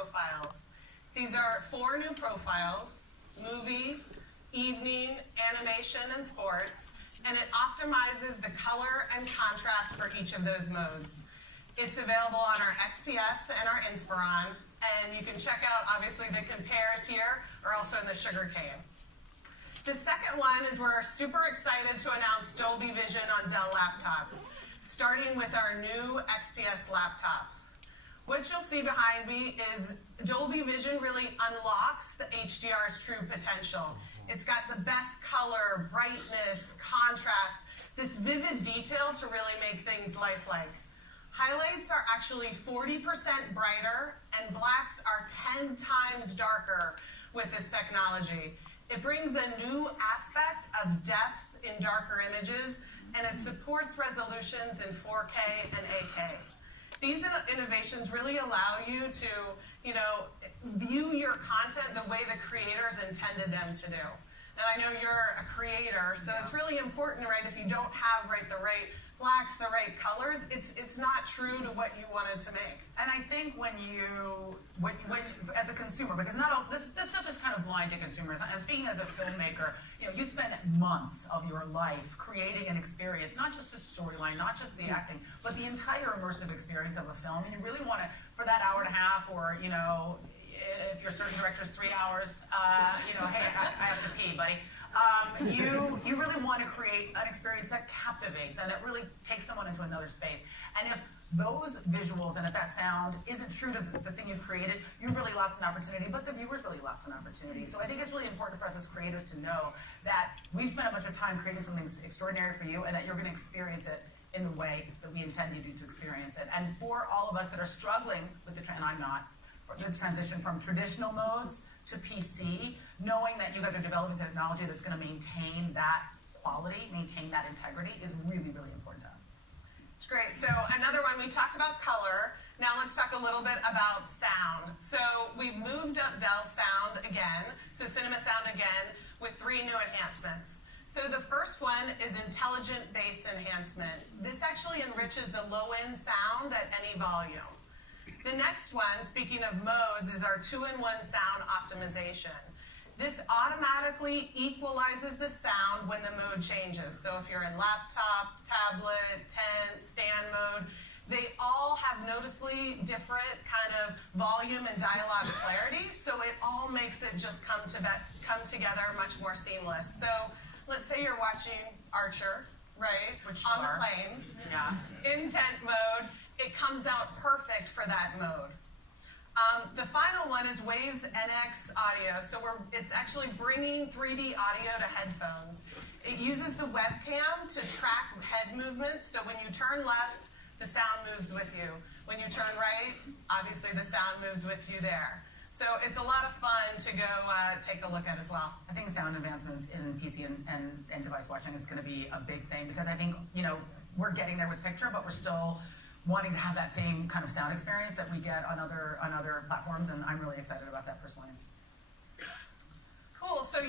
profiles. These are 4 new profiles: movie, evening, animation, and sports, and it optimizes the color and contrast for each of those modes. It's available on our XPS and our Inspiron, and you can check out, obviously, the compares here, or also in the sugarcane. The second one is we're super excited to announce Dolby Vision on Dell laptops, starting with our new XPS laptops. What you'll see behind me is Dolby Vision really unlocks the HDR's true potential. It's got the best color, brightness, contrast, this vivid detail to really make things lifelike. Highlights are actually 40% brighter, and blacks are 10 times darker with this technology. It brings a new aspect of depth in darker images, and it supports resolutions in 4K and 8K. These innovations really allow you to, view your content the way the creators intended them to do. And I know you're a creator, so it's really important, right, if you don't have the right blacks, the right colors, it's not true to what you wanted to make. And I think when as a consumer, because not all this stuff is kind of blind to consumers. And speaking as a filmmaker, you spend months of your life creating an experience, not just a storyline, not just the acting, but the entire immersive experience of a film. And you really want to, for that hour and a half, or if your certain director's 3 hours, hey, I have to pee, buddy. You really want to create an experience that captivates and that really takes someone into another space. And if those visuals and if that sound isn't true to the thing you created, you've really lost an opportunity, but the viewers really lost an opportunity. So I think it's really important for us as creators to know that we've spent a bunch of time creating something extraordinary for you and that you're going to experience it in the way that we intend you to experience it. And for all of us that are struggling with and I'm not, the transition from traditional modes to PC, knowing that you guys are developing technology that's going to maintain that quality, maintain that integrity, is really, really important to us. It's great. So another one, we talked about color. Now let's talk a little bit about sound. So we've moved up Dell sound again, so Cinema Sound again, with 3 new enhancements. So the first one is intelligent bass enhancement. This actually enriches the low-end sound at any volume. The next one, speaking of modes, is our 2-in-1 sound optimization. This automatically equalizes the sound when the mode changes. So if you're in laptop, tablet, tent, stand mode, they all have noticeably different kind of volume and dialogue clarity, so it all makes it just come together much more seamless. So let's say you're watching Archer, right, on the plane, in tent mode. It comes out perfect for that mode. The final one is Waves NX audio. So it's actually bringing 3D audio to headphones. It uses the webcam to track head movements. So when you turn left, the sound moves with you. When you turn right, obviously the sound moves with you there. So it's a lot of fun to go take a look at as well. I think sound advancements in PC and device watching is going to be a big thing because I think, we're getting there with picture, but we're still wanting to have that same kind of sound experience that we get on other platforms, and I'm really excited about that personally. Cool. So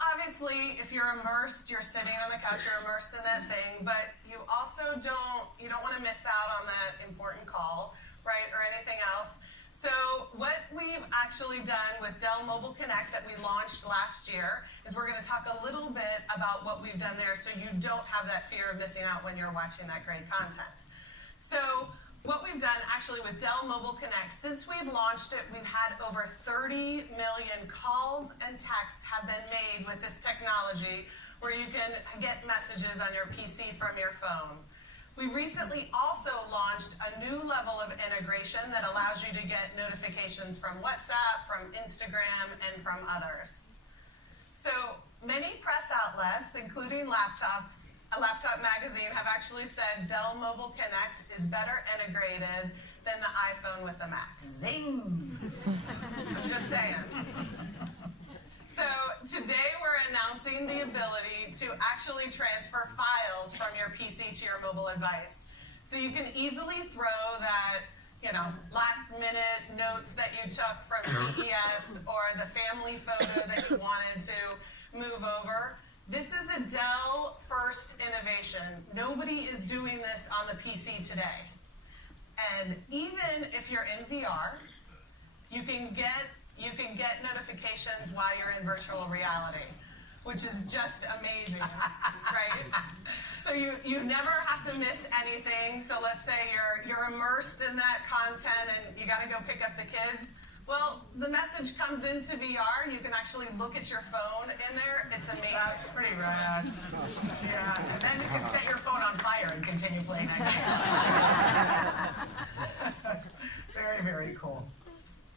obviously, if you're immersed, you're sitting on the couch, you're immersed in that thing, but you also don't want to miss out on that important call, right, or anything else. So what we've actually done with Dell Mobile Connect that we launched last year is we're going to talk a little bit about what we've done there so you don't have that fear of missing out when you're watching that great content. So what we've done actually with Dell Mobile Connect, since we've launched it, we've had over 30 million calls and texts have been made with this technology where you can get messages on your PC from your phone. We recently also launched a new level of integration that allows you to get notifications from WhatsApp, from Instagram, and from others. So many press outlets, including laptops, a Laptop Magazine, have actually said Dell Mobile Connect is better integrated than the iPhone with the Mac. Zing! I'm just saying. So today we're announcing the ability to actually transfer files from your PC to your mobile device. So you can easily throw that, last minute notes that you took from CES or the family photo that you wanted to move over. This is a Dell first innovation. Nobody is doing this on the PC today. And even if you're in VR, You can get notifications while you're in virtual reality, which is just amazing, right? So you never have to miss anything. So let's say you're immersed in that content and you got to go pick up the kids. Well, the message comes into VR. You can actually look at your phone in there. It's amazing. That's pretty rad. Yeah, and then you can set your phone on fire and continue playing that game. Very, very cool.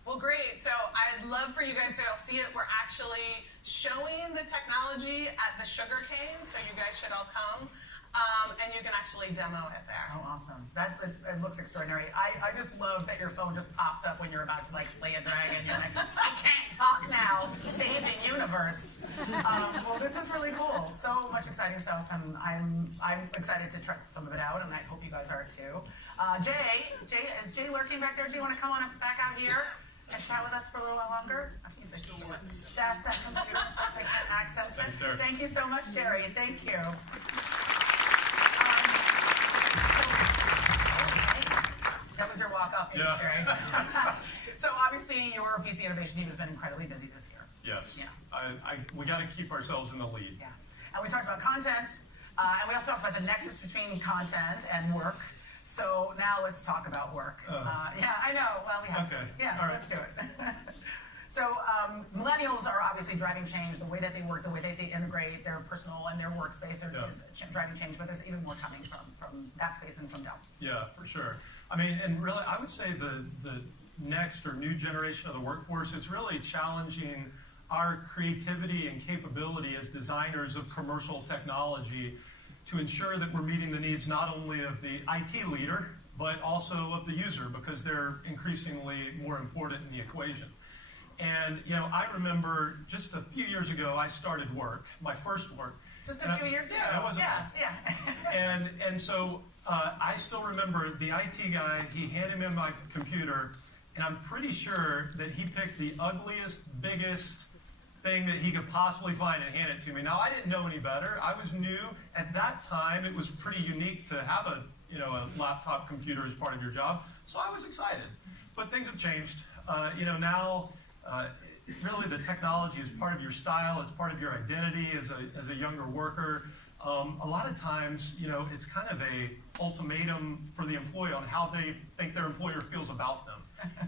Well, great. So I'd love for you guys to all see it. We're actually showing the technology at the Sugar Cane, so you guys should all come. And you can actually demo it there. Oh, awesome. It looks extraordinary. I just love that your phone just pops up when you're about to like slay a dragon. You're like, I can't talk now. Saving universe. Well, this is really cool. So much exciting stuff, and I'm excited to try some of it out, and I hope you guys are too. Is Jay lurking back there? Do you want to come on back out here and chat with us for a little while longer? I think you said stash that computer because I can't access it. Thanks, Derek. Thank you so much, Gerri. Thank you. That was your walk up, Yeah. Gerri. So obviously your PC innovation team has been incredibly busy this year. Yes. Yeah. We got to keep ourselves in the lead. Yeah. And we talked about content, and we also talked about the nexus between content and work. So now let's talk about work. Yeah, I know. Well, we have to. Yeah, all right. Let's do it. So millennials are obviously driving change. The way that they work, the way that they integrate their personal and their workspace is driving change. But there's even more coming from that space and from Dell. Yeah, for sure. I mean, and really, I would say the next or new generation of the workforce, it's really challenging our creativity and capability as designers of commercial technology to ensure that we're meeting the needs not only of the IT leader, but also of the user, because they're increasingly more important in the equation. And, I remember just a few years ago, I started work, my first work. Just a few years ago. Yeah, it wasn't. Yeah. And so I still remember the IT guy, he handed me my computer, and I'm pretty sure that he picked the ugliest, biggest thing that he could possibly find and hand it to me. Now, I didn't know any better. I was new. At that time, it was pretty unique to have a laptop computer as part of your job. So I was excited. But things have changed. Now, really the technology is part of your style. It's part of your identity as a younger worker. A lot of times, it's kind of a ultimatum for the employee on how they think their employer feels about them.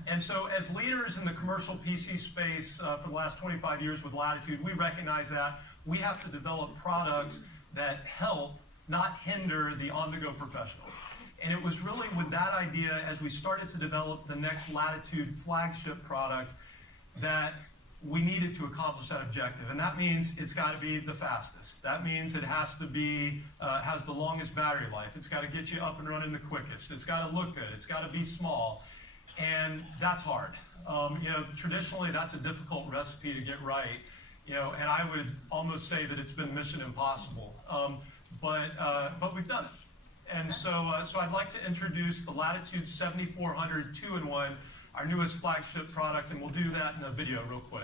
And so as leaders in the commercial PC space for the last 25 years with Latitude, we recognize that we have to develop products that help, not hinder, the on-the-go professional. And it was really with that idea, as we started to develop the next Latitude flagship product, that we needed to accomplish that objective. And that means it's got to be the fastest. That means it has to be, has the longest battery life. It's got to get you up and running the quickest. It's got to look good. It's got to be small. And that's hard. Traditionally, that's a difficult recipe to get right. And I would almost say that it's been mission impossible. But we've done it. And so I'd like to introduce the Latitude 7400 2-in-1, our newest flagship product, and we'll do that in a video real quick.